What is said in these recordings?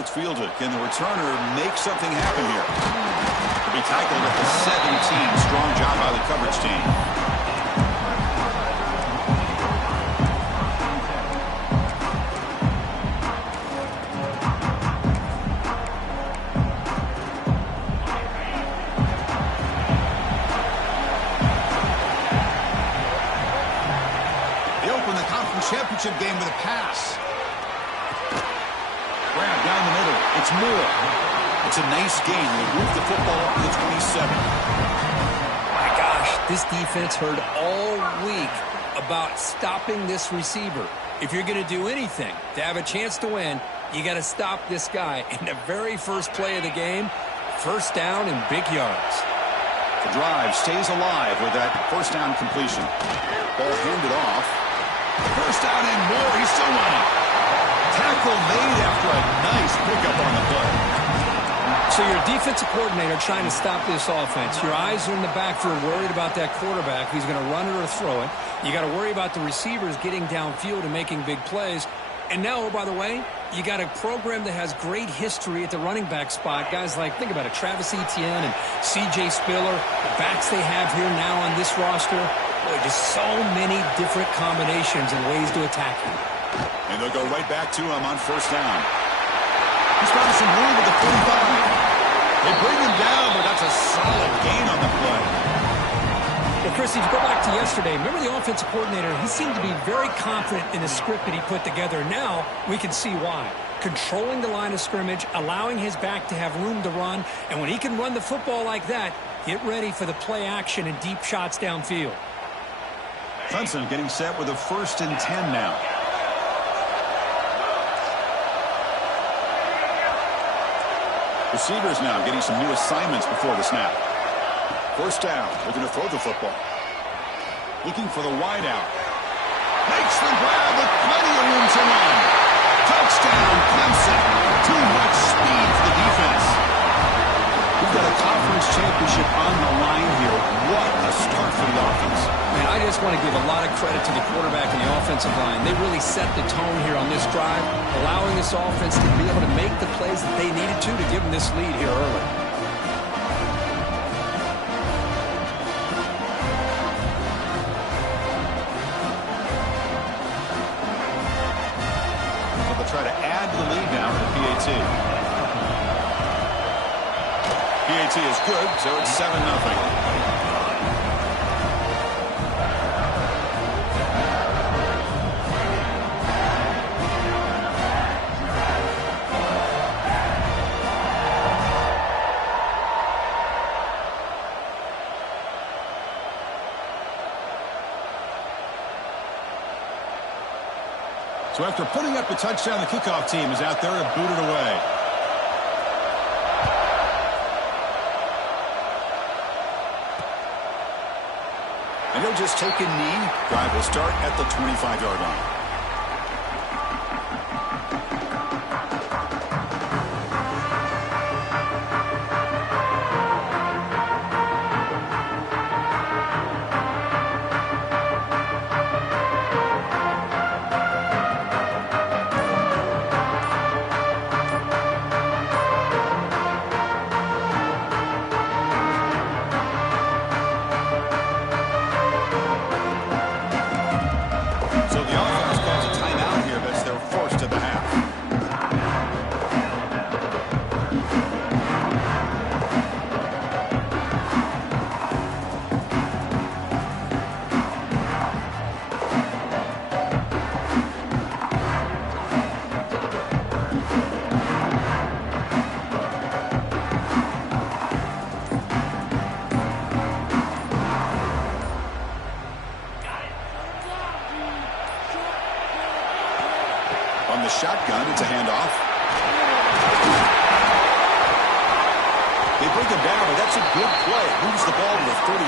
it's fielded. Can the returner make something happen here? To be tackled at the 17. Strong job by the coverage team. Championship game with a pass. Grab down the middle. It's Moore. It's a nice gain. They move the football up to the 27. My gosh, this defense heard all week about stopping this receiver. If you're going to do anything to have a chance to win, you got to stop this guy. In the very first play of the game, first down and big yards. The drive stays alive with that first down completion. Ball handed off. First down and more. He's still running. Tackle made after a nice pickup on the play. So your defensive coordinator trying to stop this offense. Your eyes are in the backfield worried about that quarterback who's going to run it or throw it. You got to worry about the receivers getting downfield and making big plays. And now, oh, by the way, you got a program that has great history at the running back spot. Guys like, think about it, Travis Etienne and C.J. Spiller, the backs they have here now on this roster. Boy, just so many different combinations and ways to attack him. And they'll go right back to him on first down. He's found some room at the 45. They bring him down, but that's a solid gain on the play. Well, Chris, if you go back to yesterday, remember the offensive coordinator, he seemed to be very confident in the script that he put together. Now we can see why. Controlling the line of scrimmage, allowing his back to have room to run, and when he can run the football like that, get ready for the play action and deep shots downfield. Clemson getting set with a 1st and 10 now. Receivers now getting some new assignments before the snap. First down. They're going to throw the football. Looking for the wide out. Makes the grab with plenty of room to run. Touchdown, Clemson. Too much speed for the defense. We've got a conference championship on the line here. What a start for the offense. Man, I just want to give a lot of credit to the quarterback and the offensive line. They really set the tone here on this drive, allowing this offense to be able to make the plays that they needed to give them this lead here early. So they'll try to add the lead now to the PAT. PAT is good, so it's 7-0. So after putting up a touchdown, the kickoff team is out there to boot it away. And he'll just take a knee. Drive will start at the 25-yard line. Shotgun, it's a handoff. They bring him down, but that's a good play. Moves the ball to the 39.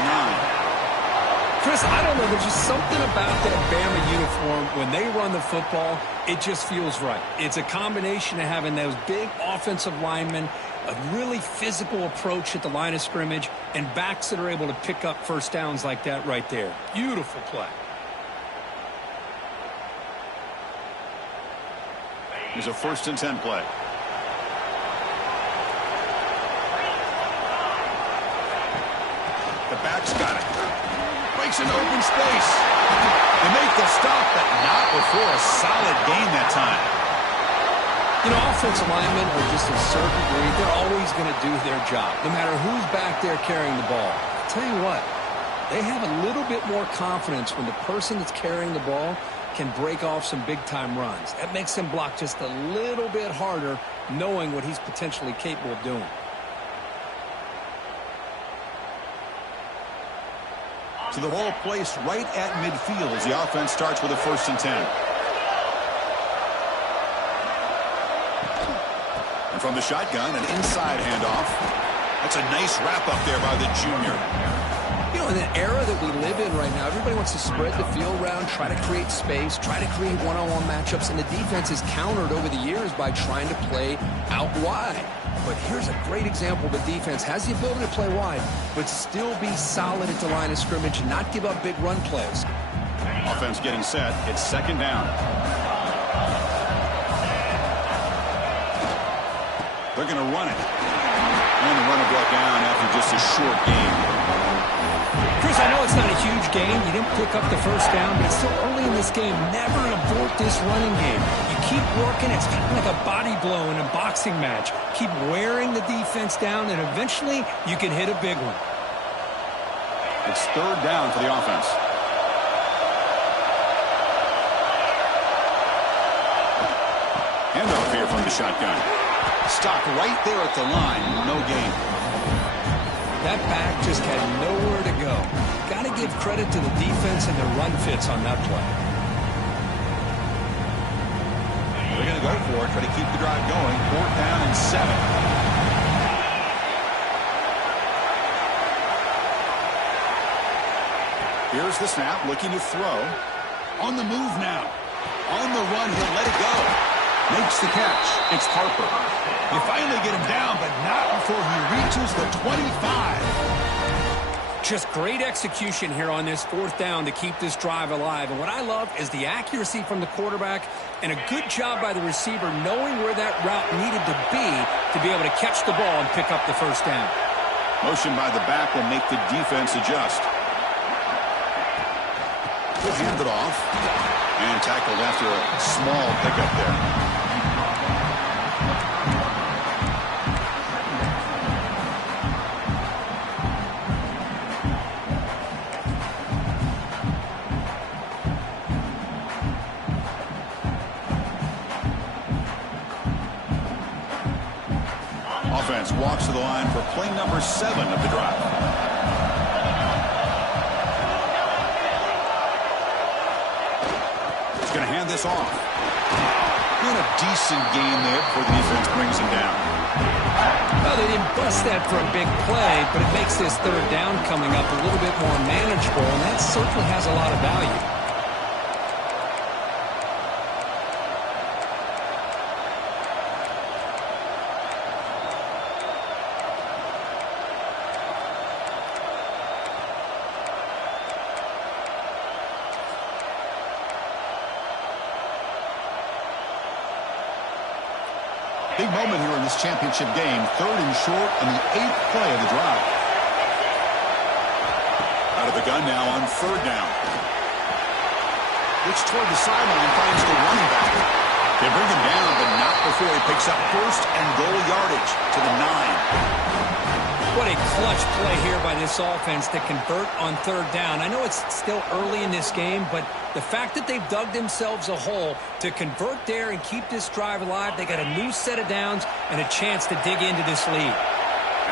Chris, I don't know. There's just something about that Bama uniform. When they run the football, it just feels right. It's a combination of having those big offensive linemen, a really physical approach at the line of scrimmage, and backs that are able to pick up first downs like that right there. Beautiful play. Here's a 1st and 10 play. back's got it. Breaks into open space. They make the stop, but not before a solid gain that time. You know, offensive linemen are just a certain breed. They're always going to do their job, no matter who's back there carrying the ball. I'll tell you what, they have a little bit more confidence when the person that's carrying the ball can break off some big-time runs. That makes him block just a little bit harder, knowing what he's potentially capable of doing. So the ball placed right at midfield as the offense starts with a 1st and 10. And from the shotgun, an inside handoff. That's a nice wrap up there by the junior. You know, in the era that we live in right now, everybody wants to spread the field around, try to create space, try to create one-on-one matchups, and the defense is countered over the years by trying to play out wide. But here's a great example. The defense has the ability to play wide, but still be solid at the line of scrimmage and not give up big run plays. Offense getting set. It's 2nd down. They're going to run it. And the runner brought down after just a short gain. Chris, I know it's not a huge game. You didn't pick up the 1st down, but it's still early in this game. Never abort this running game. You keep working. It's kind of like a body blow in a boxing match. Keep wearing the defense down, and eventually you can hit a big one. It's 3rd down for the offense. Handoff here from the shotgun. Stopped right there at the line. No gain. That back just had nowhere to go. Got to give credit to the defense and the run fits on that play. They're going to go for it, try to keep the drive going. 4th down and 7. Here's the snap, looking to throw. On the move now. On the run, he'll let it go. Makes the catch. It's Harper. You finally get him down, but not before he reaches the 25. Just great execution here on this 4th down to keep this drive alive. And what I love is the accuracy from the quarterback and a good job by the receiver knowing where that route needed to be able to catch the ball and pick up the 1st down. Motion by the back will make the defense adjust. He'll hand it off. And tackled after a small pickup there. Offense walks to the line for play number 7 of the drive. He's going to hand this off. And a decent gain there before the defense brings him down. Well, they didn't bust that for a big play, but it makes this 3rd down coming up a little bit more manageable, and that certainly has a lot of value. Big moment here in this championship game. 3rd and short on the 8th play of the drive. Out of the gun now on 3rd down. Looks toward the sideline, finds the running back. They bring him down, but not before he picks up 1st and goal yardage to the 9. What a clutch play here by this offense to convert on 3rd down. I know it's still early in this game, but the fact that they've dug themselves a hole to convert there and keep this drive alive, they got a new set of downs and a chance to dig into this lead.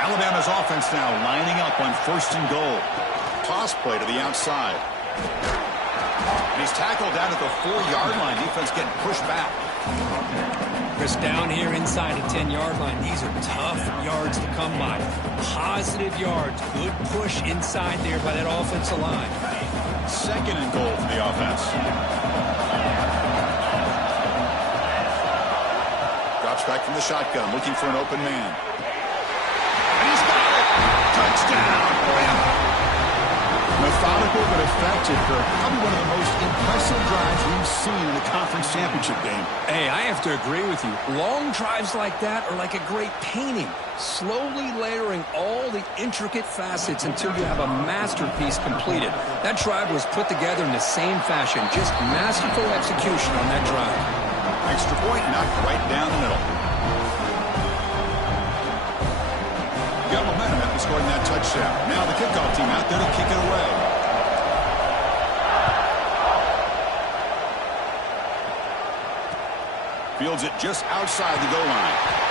Alabama's offense now lining up on 1st and goal. Toss play to the outside. And he's tackled down at the 4-yard line. Defense getting pushed back. Chris, down here inside the 10-yard line, these are tough yards to come by. Positive yards, good push inside there by that offensive line. 2nd and goal for the offense. Drops back from the shotgun, looking for an open man. And he's got it! Touchdown! The methodical but effective for probably one of the most impressive drives we've seen in a conference championship game. Hey, I have to agree with you. Long drives like that are like a great painting, slowly layering all the intricate facets until you have a masterpiece completed. That drive was put together in the same fashion, just masterful execution on that drive. Extra point knocked right down the middle. Got momentum after scoring that touchdown. Now the kickoff team out there to kick it away. Fields it just outside the goal line.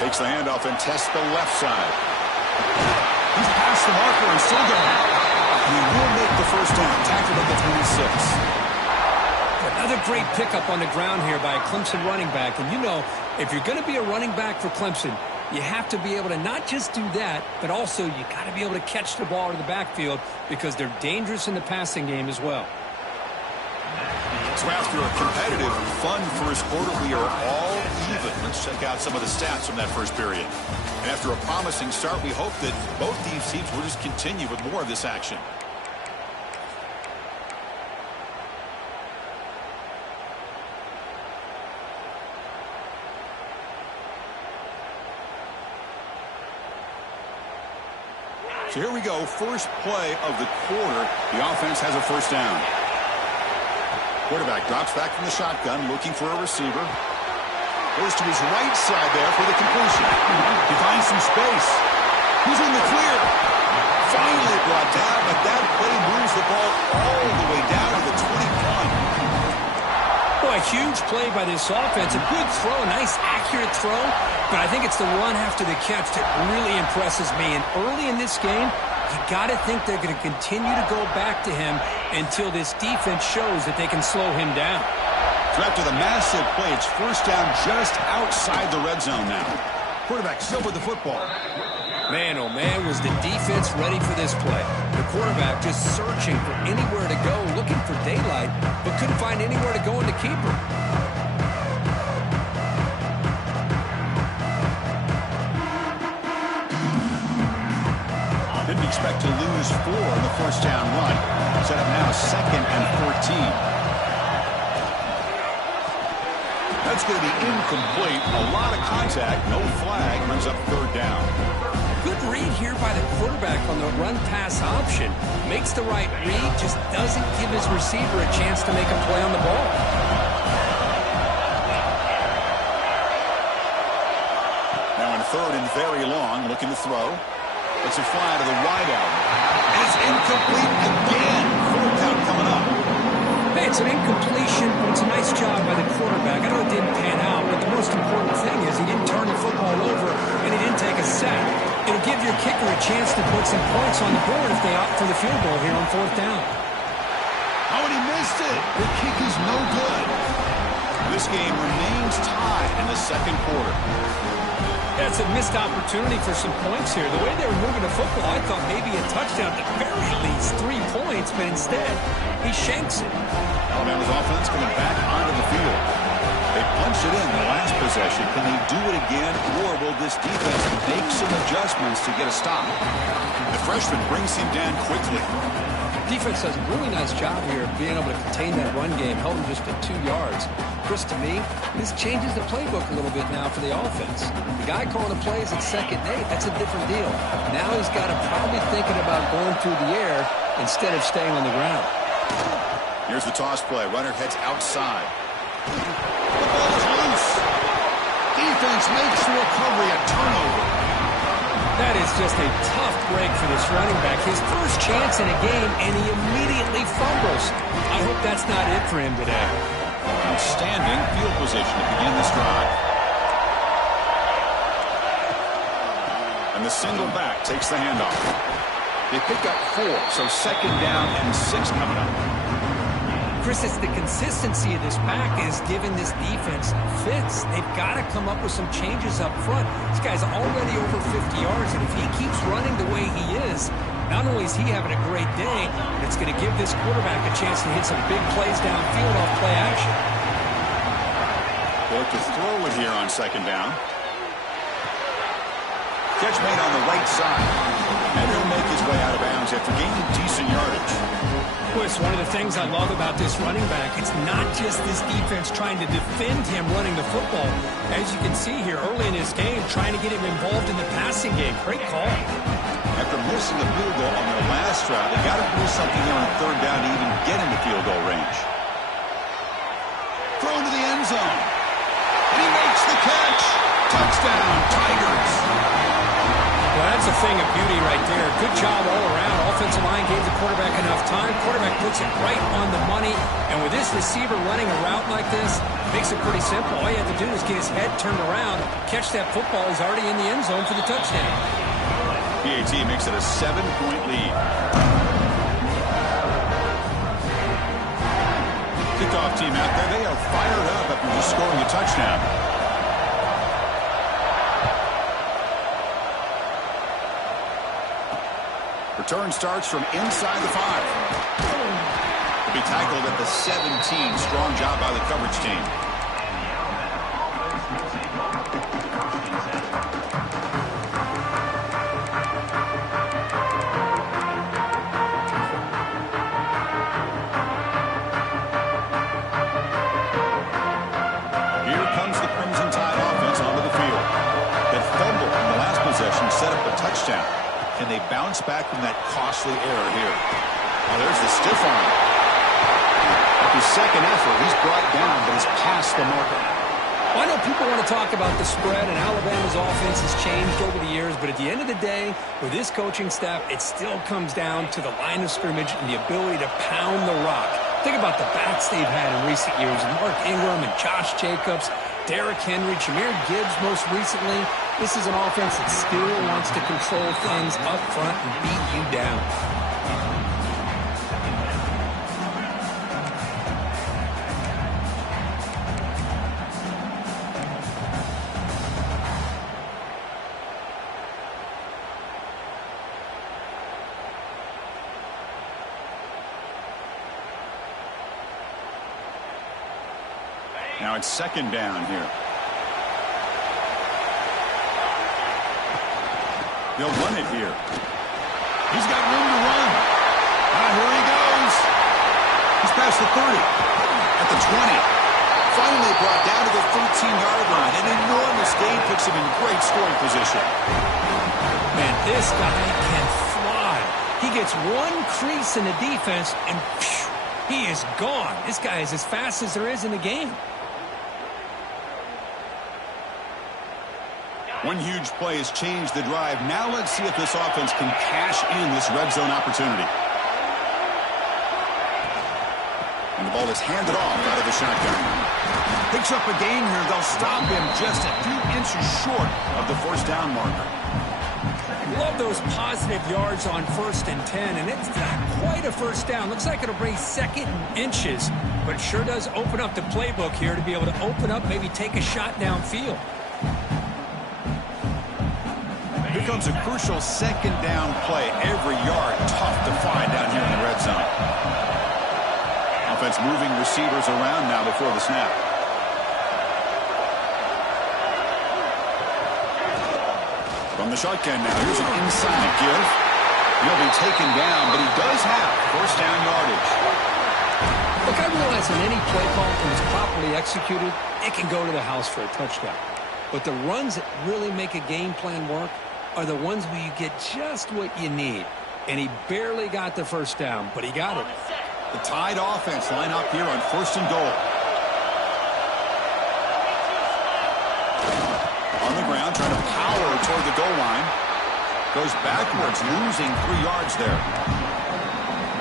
Takes the handoff and tests the left side. He's past the marker and still going. He will make the first down. Tackled at the 26. Another great pickup on the ground here by a Clemson running back. And you know, if you're going to be a running back for Clemson, you have to be able to not just do that, but also you got to be able to catch the ball in the backfield because they're dangerous in the passing game as well. So after a competitive, fun first quarter, we are all even. Let's check out some of the stats from that first period. And after a promising start, we hope that both these teams will just continue with more of this action. So here we go, first play of the quarter. The offense has a first down. Quarterback drops back from the shotgun, looking for a receiver. Goes to his right side there for the completion. He finds some space. He's in the clear. Finally brought down, but that play moves the ball all the way down to the 20-point. Boy, a huge play by this offense. A good throw, a nice accurate throw. But I think it's the run after the catch that really impresses me. And early in this game, you got to think they're going to continue to go back to him until this defense shows that they can slow him down. So after the massive play, it's first down just outside the red zone now. Quarterback still with the football. Man, oh man, was the defense ready for this play. The quarterback just searching for anywhere to go, looking for daylight, but couldn't find anywhere to go in the keeper. Didn't expect to lose 4 in the first down run. Set up now 2nd and 14. That's going to be incomplete. A lot of contact. No flag. Brings up 3rd down. Good read here by the quarterback on the run-pass option. Makes the right read, just doesn't give his receiver a chance to make a play on the ball. Now in 3rd and very long, looking to throw. It's a fly to the wideout. And it's incomplete again. 4th down coming up. Hey, it's an incompletion, but it's a nice job by the quarterback. I know it didn't pan out, but the most important thing is he didn't turn the football over and he didn't take a sack. It'll give your kicker a chance to put some points on the board if they opt for the field goal here on 4th down. Oh, and he missed it. The kick is no good. This game remains tied in the 2nd quarter. That's a missed opportunity for some points here. The way they were moving the football, I thought maybe a touchdown, at the very least 3 points, but instead, he shanks it. Alabama's offense coming back onto the field. They punched it in the last possession. Can they do it again, or will this defense make some adjustments to get a stop? The freshman brings him down quickly. Defense does a really nice job here of being able to contain that run game, held him just at 2 yards. Chris, to me, this changes the playbook a little bit now for the offense. The guy calling the plays at 2nd and 8, that's a different deal. Now he's got to probably thinking about going through the air instead of staying on the ground. Here's the toss play. Runner heads outside. The ball is loose. Defense makes the recovery, a turnover. That is just a tough break for this running back. His first chance in a game, and he immediately fumbles. I hope that's not it for him today. Outstanding field position to begin this drive. And the single back takes the handoff. They pick up 4, so 2nd down and 6 coming up. Chris, it's the consistency of this pack is giving this defense fits. They've got to come up with some changes up front. This guy's already over 50 yards, and if he keeps running the way he is, not only is he having a great day, but it's going to give this quarterback a chance to hit some big plays downfield off play action. They look to throw it here on 2nd down. Catch made on the right side. And he'll make his way out of bounds after gaining decent yardage. Chris, one of the things I love about this running back, it's not just this defense trying to defend him running the football. As you can see here early in his game, trying to get him involved in the passing game. Great call. After missing the field goal on their last drive, they got to do something here on 3rd down to even get into field goal range. Thrown to the end zone. And he makes the catch. Touchdown, Tigers. Well, that's a thing of beauty right there. Good job all around. Offensive line gave the quarterback enough time. Quarterback puts it right on the money. And with this receiver running a route like this, makes it pretty simple. All you have to do is get his head turned around, catch that football. He's already in the end zone for the touchdown. PAT makes it a 7-point lead. Kickoff team out there. They are fired up after just scoring a touchdown. Return starts from inside the 5. He'll be tackled at the 17. Strong job by the coverage team. Here comes the Crimson Tide offense onto the field. That fumble in the last possession set up a touchdown. Can they bounce back from that costly error here? Oh, there's the stiff arm. At his second effort, he's brought down, but he's past the marker. Well, I know people want to talk about the spread, and Alabama's offense has changed over the years, but at the end of the day, with this coaching staff, it still comes down to the line of scrimmage and the ability to pound the rock. Think about the backs they've had in recent years. Mark Ingram and Josh Jacobs, Derrick Henry, Jahmyr Gibbs most recently. This is an offense that still wants to control things up front and beat you down. Now it's 2nd down here. They'll run it here. He's got room to run. Here he goes. He's past the 30. At the 20. Finally brought down to the 13-yard line. An enormous gain puts him in great scoring position. Man, this guy can fly. He gets one crease in the defense, and phew, he is gone. This guy is as fast as there is in the game. One huge play has changed the drive. Now let's see if this offense can cash in this red zone opportunity. And the ball is handed off out of the shotgun. Picks up a gain here. They'll stop him just a few inches short of the 1st down marker. Love those positive yards on 1st and 10, and it's not quite a 1st down. Looks like it'll bring 2nd and inches, but it sure does open up the playbook here to be able to open up, maybe take a shot downfield. Here comes a crucial 2nd down play. Every yard tough to find down here in the red zone. Offense moving receivers around now before the snap. From the shotgun now, here's an inside give. He'll be taken down, but he does have 1st down yardage. Look, I realize in any play call, when it's properly executed, it can go to the house for a touchdown. But the runs that really make a game plan work are the ones where you get just what you need. And he barely got the 1st down, but he got it. The Tide offense line up here on 1st and goal. On the ground, trying to power toward the goal line. Goes backwards, losing 3 yards there.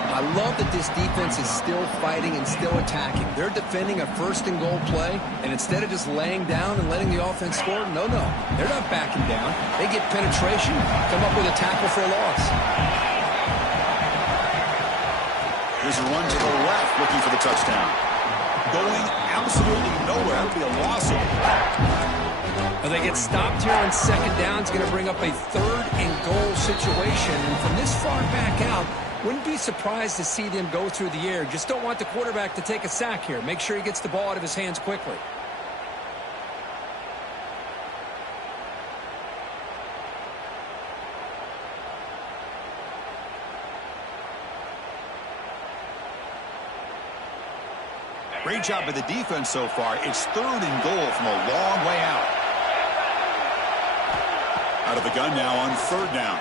I love that this defense is still fighting and still attacking. They're defending a 1st and goal play, and instead of just laying down and letting the offense score, no, they're not backing down. They get penetration, come up with a tackle for a loss. Here's a run to the left, looking for the touchdown. Going absolutely nowhere. It'll be a loss. Well, they get stopped here on second down. It's going to bring up a 3rd and goal situation. And from this far back out, wouldn't be surprised to see them go through the air. Just don't want the quarterback to take a sack here. Make sure he gets the ball out of his hands quickly. Great job by the defense so far. It's 3rd and goal from a long way out. Out of the gun now on 3rd down.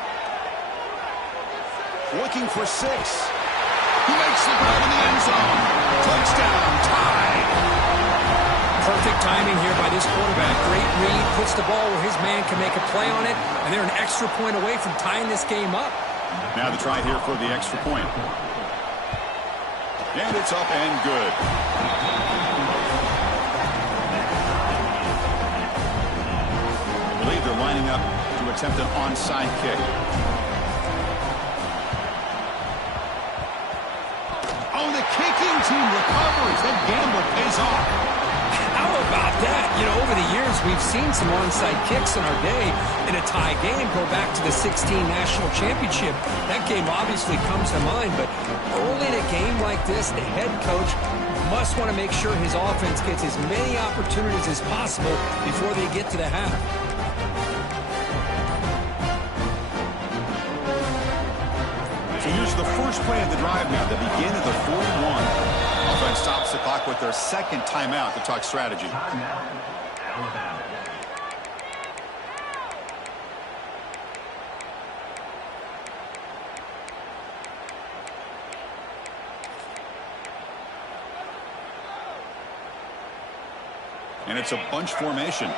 Looking for 6. He makes the grab in the end zone. Touchdown, tied. Perfect timing here by this quarterback. Great read, puts the ball where his man can make a play on it, and they're an extra point away from tying this game up. Now the try here for the extra point. And it's up and good. I believe they're lining up to attempt an onside kick. Oh, the kicking team recovers. That gamble pays off. How about that? You know, over the years, we've seen some onside kicks in our day in a tie game. Go back to the 16 National Championship. That game obviously comes to mind, but early in a game like this, the head coach must want to make sure his offense gets as many opportunities as possible before they get to the half. So here's the first play of the drive now. They begin at the 41. Offense stops the clock with their 2nd timeout to talk strategy. And it's a bunch formation.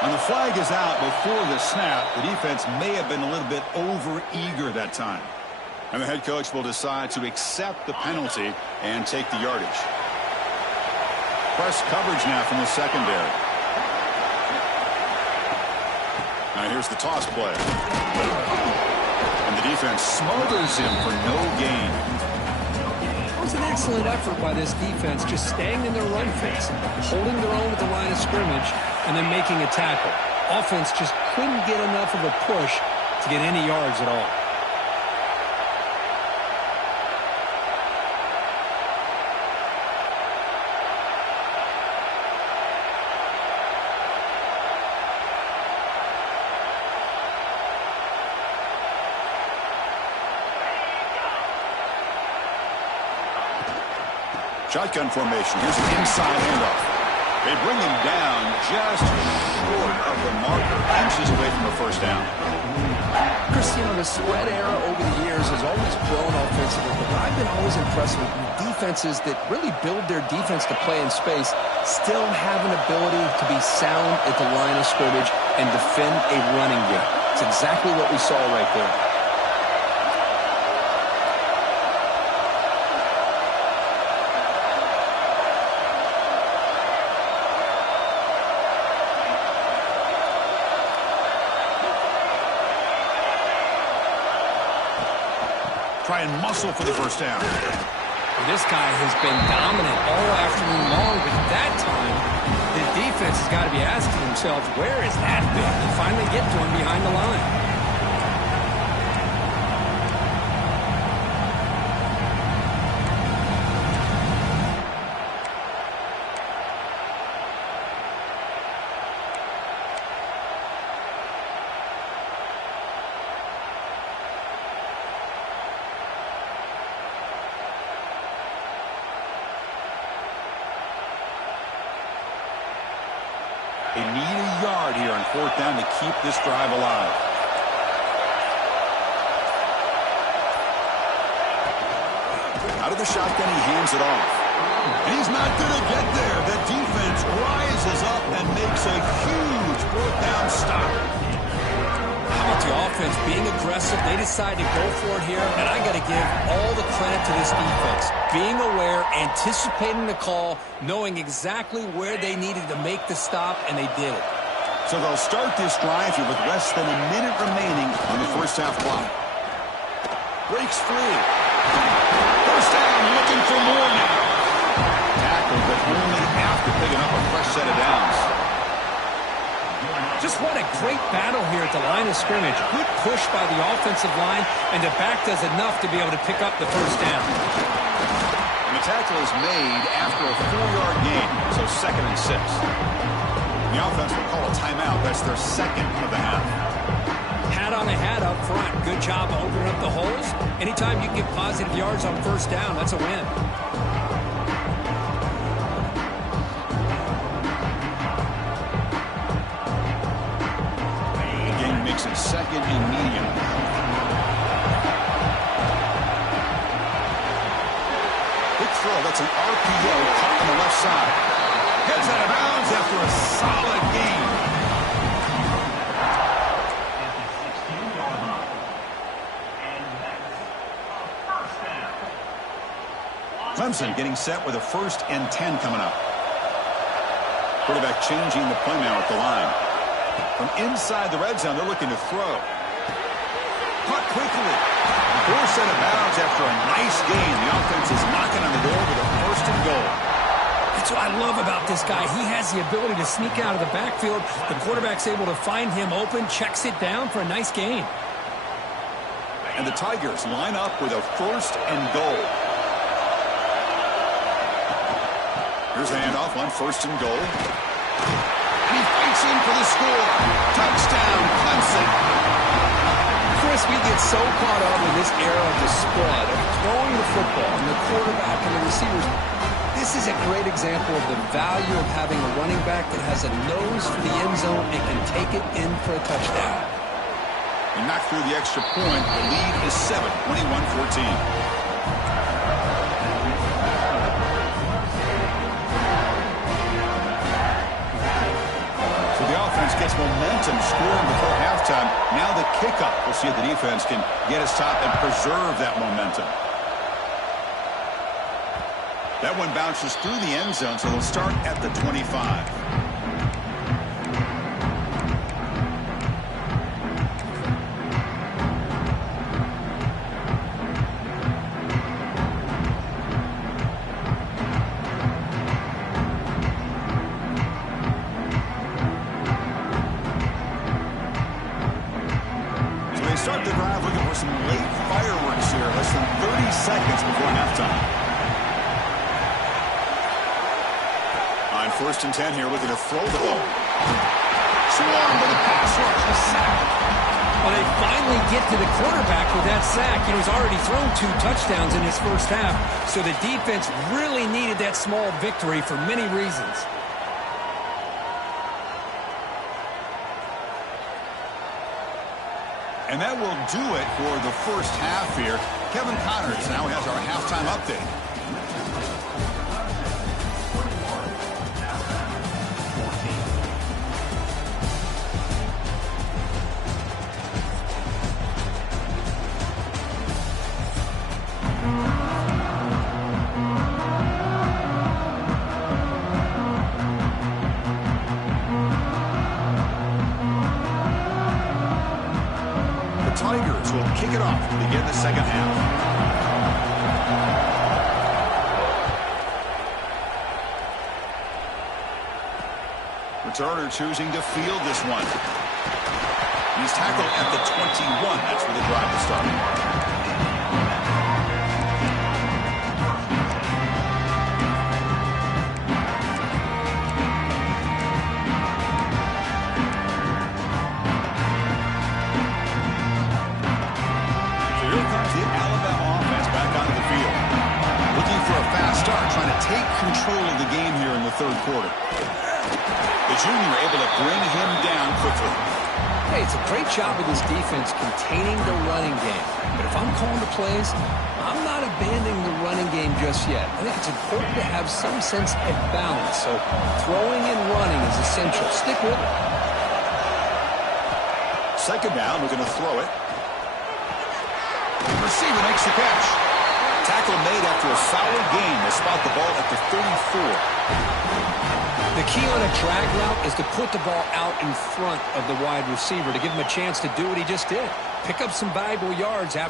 When the flag is out before the snap, the defense may have been a little bit over-eager that time. And the head coach will decide to accept the penalty and take the yardage. Press coverage now from the secondary. Now here's the toss play. And the defense smothers him for no gain. It was an excellent effort by this defense, just staying in their run phase, holding their own at the line of scrimmage, and then making a tackle. Offense just couldn't get enough of a push to get any yards at all. Shotgun formation. Here's an inside handoff. They bring him down just short of the marker, inches away from the 1st down. Chris, you know, the spread era over the years has always grown offensively, but I've been always impressed with defenses that really build their defense to play in space, still have an ability to be sound at the line of scrimmage and defend a running game. It's exactly what we saw right there. Try and muscle for the 1st down. This guy has been dominant all afternoon long, but that time, the defense has got to be asking themselves, where is that been? They finally get to him behind the line. They need a yard here on 4th down to keep this drive alive. Out of the shotgun, he hands it off. And he's not going to get there. The defense rises up and makes a huge 4th down stop. How about the offense being aggressive? They decide to go for it here, and I got to give all the credit to this defense. Being aware, anticipating the call, knowing exactly where they needed to make the stop, and they did it. So they'll start this drive here with less than a minute remaining on the first half clock. Breaks free. First down, looking for more now. Tackled, but only after picking up a fresh set of downs. Just what a great battle here at the line of scrimmage. Good push by the offensive line, and the back does enough to be able to pick up the first down. And the tackle is made after a 4-yard gain, so 2nd and 6. The offense will call a timeout. That's their second of the half. Hat on a hat up front. Good job opening up the holes. Anytime you can get positive yards on first down, that's a win. Makes it 2nd and medium. Quick throw. That's an RPO caught on the left side. Heads out of bounds after a solid gain. Clemson getting set with a 1st and 10 coming up. Quarterback changing the play now at the line. From inside the red zone, they're looking to throw. Caught quickly. Forced out of bounds after a nice gain. The offense is knocking on the door with a 1st and goal. That's what I love about this guy. He has the ability to sneak out of the backfield. The quarterback's able to find him open, checks it down for a nice gain. And the Tigers line up with a 1st and goal. Here's a handoff on 1st and goal. And he fights in for the score. Touchdown, Clemson. Chris, we get so caught up in this era of the spread, of throwing the football, and the quarterback and the receivers. This is a great example of the value of having a running back that has a nose for the end zone and can take it in for a touchdown. He knocked through the extra point. The lead is 7, 21-14. Gets momentum scoring before halftime. Now the kickoff. We'll see if the defense can get us top and preserve that momentum. That one bounces through the end zone, so they'll start at the 25. Start the drive looking for some late fireworks here. Less than 30 seconds before halftime. On 1st and 10 here, looking to throw the ball. Swarmed by the pass rush, the sack. Well, they finally get to the quarterback with that sack. You know, he's already thrown 2 touchdowns in his first half, so the defense really needed that small victory for many reasons. And that will do it for the first half here. Kevin Connors now has our halftime update. Tigers will kick it off to begin the second half. Returner choosing to field this one. He's tackled at the 21. That's where the drive is starting. Take control of the game here in the third quarter. The junior able to bring him down quickly. Hey, it's a great job of this defense containing the running game. But if I'm calling the plays, I'm not abandoning the running game just yet. I think it's important to have some sense of balance. So throwing and running is essential. Stick with it. Second down, we're going to throw it. The receiver makes the catch. Tackle made after a solid gain to spot the ball at the 34. The key on a drag route is to put the ball out in front of the wide receiver to give him a chance to do what he just did. Pick up some valuable yards after.